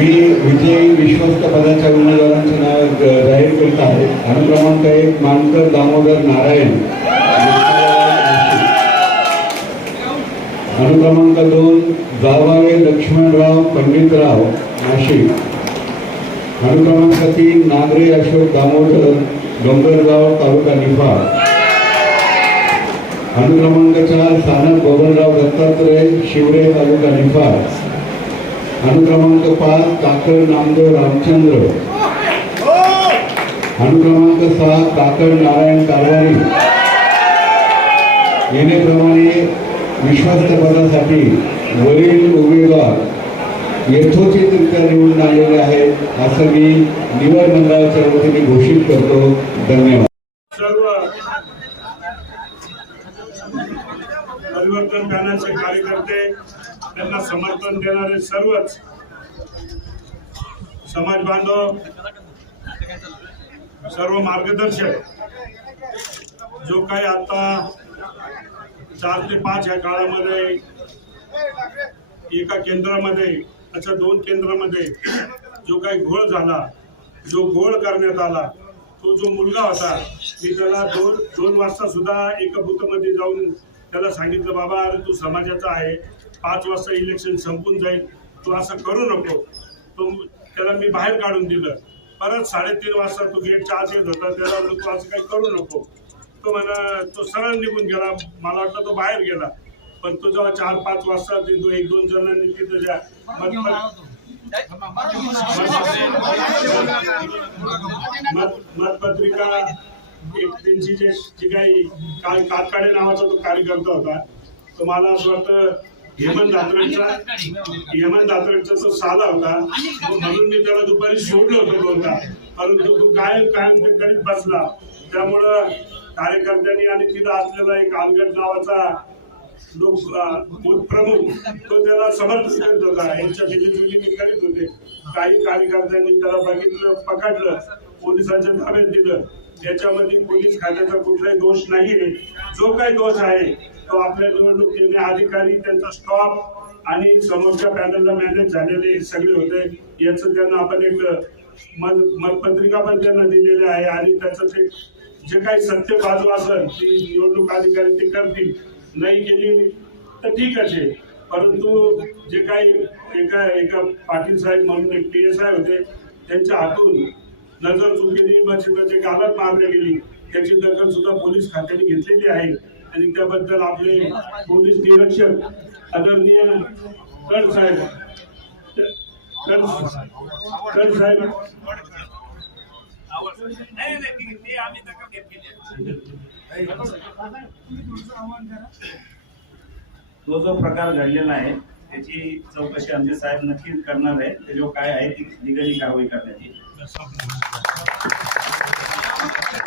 मी विजयी विश्वस्त पदाच्या उमेदवारांचे नाव जाहीर करीत आहे. अनुक्रमांक एक मानकर दामोदर नारायण. अनुक्रमांक दोन जावावे लक्ष्मणराव पंडितराव नाशिक. अनुक्रमांक तीन नागरे अशोक दामोदर डोंगरगाव तालुका निफाड. अनुक्रमांक चार सानप गोवनराव दत्तात्रय शिवरे तालुका निफाड. अनुक्रमांक पाच काकड नामदेव रामचंद्र. अनुक्रमांक सहा काकड नारायण कारवारी. येणेप्रमाणे विश्वस्त पदासाठी वरील उमेदवार यथोचितरित्या निवडून आलेले आहेत असं मी निवड मंडळाच्या वतीने घोषित करतो. धन्यवाद. परिवर्तन पॅनलचे कार्यकर्ते त्यांना समर्थन देणारे सर्वच समाज बांधव सर्व मार्गदर्शक जो काही आता चार ते पाच या काळामध्ये एका केंद्रामध्ये अच्छा दोन केंद्रामध्ये जो काही घोळ झाला जो घोळ करण्यात आला तो जो मुलगा होता मी त्याला दोन दोन वाजता सुद्धा एका बुथमध्ये जाऊन त्याला सांगितलं बाबा अरे तू समाजाचा आहे पाच वाजता इलेक्शन संपून जाईल तू असं करू नको तो त्याला मी बाहेर काढून दिलं परत साडेतीन वाजता तो गेटच्या आत येत होता त्याला तू असं काही करू नको तो म्हणा तो सरळ निघून गेला मला वाटतं तो बाहेर गेला पण तो जेव्हा चार पाच वाजता तिथं एक दोन जणांनी तिथं ज्या मत- मत- मतपत्रिका एक त्यांची जे जी काही काल कातकाडे नावाचा तो कार्यकर्ता होता तो मला असं वाटतं हेमंत दातरेचा हेमंत दातरेचा तो साधा होता म्हणून मी त्याला दुपारी सोडलं होतं बोलता. परंतु तो काय काय करीत बसला. त्यामुळं कार्यकर्त्यांनी आणि तिथं असलेला एक आलगट नावाचा लोक प्रमुख तो त्याला समर्थन करत होता. यांच्या मिलीजुलीने करीत होते. काही कार्यकर्त्यांनी त्याला बघितलं पकडलं पोलिसांच्या ताब्यात दिलं. त्याच्यामध्ये पोलीस खात्याचा कुठलाही दोष नाहीये जो काही दोष आहे तो आपल्या निवडणूक निर्णय अधिकारी त्यांचा स्टॉप आणि समोरच्या पॅनलला मॅनेज झालेले सगळे होते. याचं त्यांना आपण एक मतपत्रिका पण त्यांना दिलेली आहे. आणि त्याचं ते जे काही सत्य बाजू असेल ती निवडणूक अधिकारी ते करतील. नाही केली तर ठीक आहे परंतु जे काही एका एका पाटील साहेब म्हणून एक पी एस आय होते त्यांच्या हातून नजर चुकीने बचताची गालत मारले गेली. त्याची दखल सुद्धा पोलीस खात्याने घेतलेली आहे. आणि त्याबद्दल आपले पोलीस निरीक्षक आदरणीय कड साहेब कड कड साहेब तो जो प्रकार घडलेला आहे त्याची चौकशी आमचे साहेब नक्कीच करणार आहे. त्याच्यावर काय आहे ती लिगली कारवाई करण्यात येईल